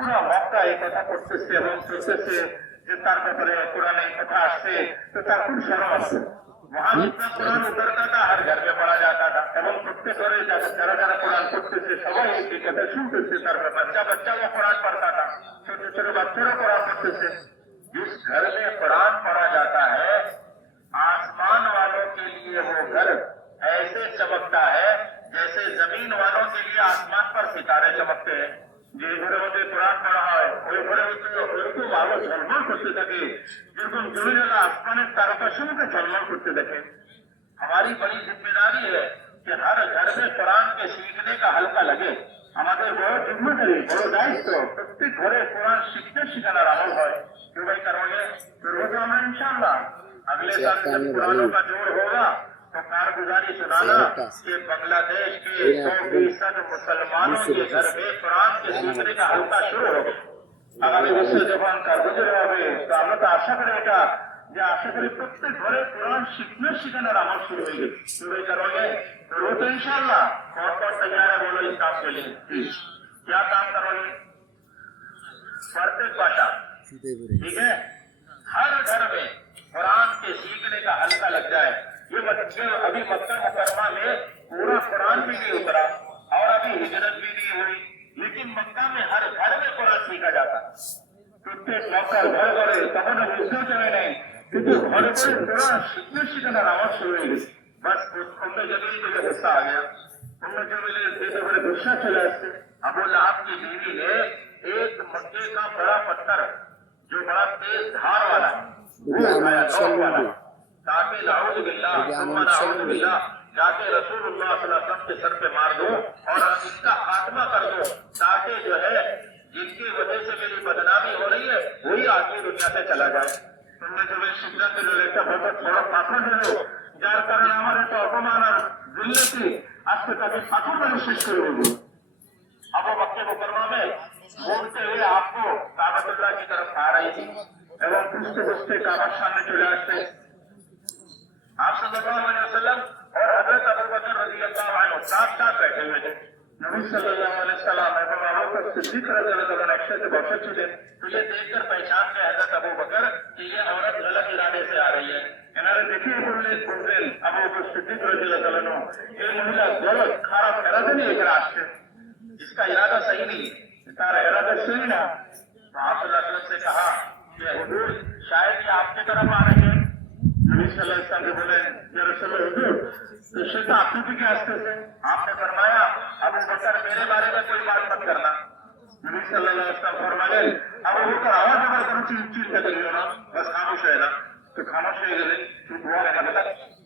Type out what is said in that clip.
পুরো মক্কা এই কথা করতেছে এবং চলতেছে যে তার ব্যাপারে কোরআনে এই কথা আসছে তো তার খুব সরম আছে মহাবিদ্যা কোরআন উদ্ধারটা हर घर में पढ़ा जाता था এবং প্রত্যেক ঘরে যারা যারা যারা কোরআন পড়তেছে সবাই এই কথা শুনতেছে তার बच्चा बच्चा वो कुरान पढ़ता था छोटे छोटे बच्चों को कुरान पढ़ते जिस घर में कुरान पढ़ा जाता है आसमान वालों के लिए वो घर ऐसे चमकता है जैसे जमीन वालों के लिए आसमान पर सितारे चमकते हैं আলো ঝলমল করতে থাকে যেরকম জমিনেরা আসমানের তারকার সঙ্গে ঝলমল করতে দেখে हमारी बड़ी जिम्मेदारी है कि हर घर में कुरान के सीखने का हल्का लगे আমাদের বড় জিম্মেদারি বড় দায়িত্ব প্রত্যেক ঘরে কোরআন শিখতে শিখানোর আমল হয় क्यों भाई करोगे फिर हो जाना इंशाल्लाह अगले साल जब कुरानों का जोड़ होगा तो कारगुजारी सुनाना कि बांग्लादेश के सौ फीसद मुसलमानों के घर में कुरान के सीखने का हल्का शुरू हो गया আগামী বছর যখন কার্যকর হবে তো আমরা তো আশা করি এটা যে আশা করি প্রত্যেক ঘরে কোরআন শিখনে শিখানোর আমার শুরু হয়ে গেছে শুরু হয়ে करोगे तो वो तो इंशाल्लाह कौन कौन तैयार है बोलो इस काम के लिए क्या काम करोगे प्रत्येक भाषा ठीक है हर घर में कुरान के सीखने का हल्का लग जाए ये बच्चे अभी मक्का मुकरमा में पूरा कुरान भी नहीं उतरा और अभी हिजरत भी नहीं প্রত্যেক মক্কার ঘরে ঘরে তখনও বুঝতেও চাই নাই কিন্তু ঘরে ঘরে তোরা শিখলে শিখানোর আমার শুরু হয়ে গেছে বাস অন্য জমিনে থেকে হত্যা আগে অন্য জমিনে से ব্যাপারে गुस्सा চলে আসছে আবু লাহাব की बीवी एक मक्के का बड़ा पत्थर जो बड़ा तेज धार वाला वो उठाया नौक वाला ताकि लाउज बिल्ला सुम्मा लाउज बिल्ला जाके रसूलुल्लाह सल्लल्लाहु अलैहि वसल्लम के सर पे मार दो और इसका खात्मा कर दो, ताकि जो है ওই সিদ্ধান্ত নিলে একটা বড় বড় পাথর দিল যার কারণে আমার একটা অপমান আর জিল্লতি আজকে তাকে পাথর মেরে শেষ করে দেবো अबू बक्के मुकरमा में घूमते हुए आपको काबतुल्लाह की तरफ आ रही थी एवं पूछते पूछते काबा सामने चले आते आप सल्लल्लाहु अलैहि वसल्लम और हजरत अबू बकर रजी अल्लाह अन्हु साथ साथ बैठे हुए थे नबी सल्लल्लाहु अलैहि वसल्लम इसी तरह से हज़रत अबू नक्शे से बैठे चुके तो देखकर पहचान गए हज़रत अबू बकर कि ये औरत गलत इरादे से आ रही है। इन्होंने देखी बोलने बोलते अबू बकर सिद्दीक रज़ी अल्लाह ये महिला गलत खारा खरा से एक रास्ते इसका इरादा सही नहीं तारा इरादा सही ना तो आप से कहा कि हुजूर शायद ये आपकी तरफ़ आ रहे हैं। नबी सल्लल्लाहु अलैहि वसल्लम बोले या रसूल हुजूर तो शैतान आपकी भी क्या आस्ते आप नबी सल्लल्लाहु अलैहि वसल्लम फरमाए अबू बकर आवाज़ अगर करो चीज़ चीज़ का करियो ना बस खामोश है ना तो खामोश है चुप हुआ